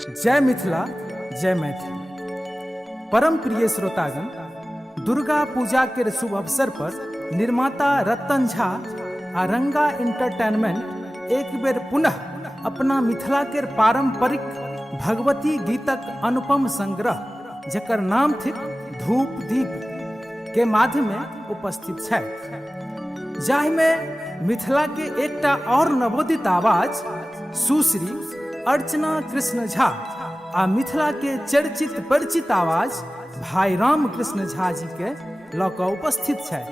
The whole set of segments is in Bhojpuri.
जय मिथिला, जय मैथिली। परम प्रिय श्रोतागण, दुर्गा पूजा के शुभ अवसर पर निर्माता रतन झा आ रंगा एंटरटेनमेंट एक बेर पुनः अपना मिथिला के पारंपरिक भगवती गीतक अनुपम संग्रह जकर नाम थिक धूप दीप के माध्यम में उपस्थित है, जाहि में मिथिला के एकटा और नवोदित आवाज सुश्री अर्चना कृष्ण झा आ मिथिला के चर्चित परिचित आवाज भाई राम कृष्ण झा जी के लौक उपस्थित है।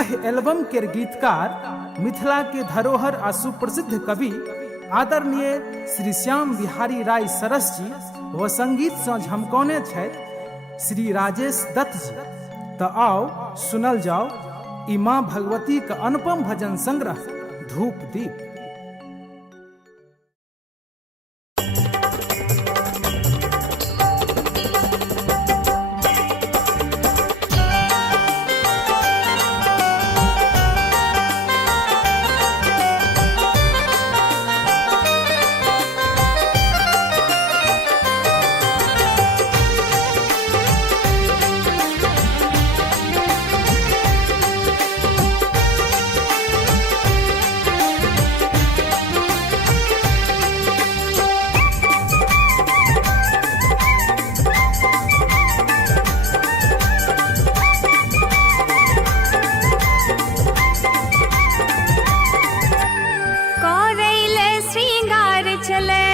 एह एल्बम के गीतकार मिथिला के धरोहर आ सुप्रसिद्ध कवि आदरणीय श्री श्याम बिहारी राय सरस जी व संगीत से झमकौने छथि श्री राजेश दत्त जी। तो आओ सुनल जाओ ई माँ भगवती का अनुपम भजन संग्रह धूप दीप। चले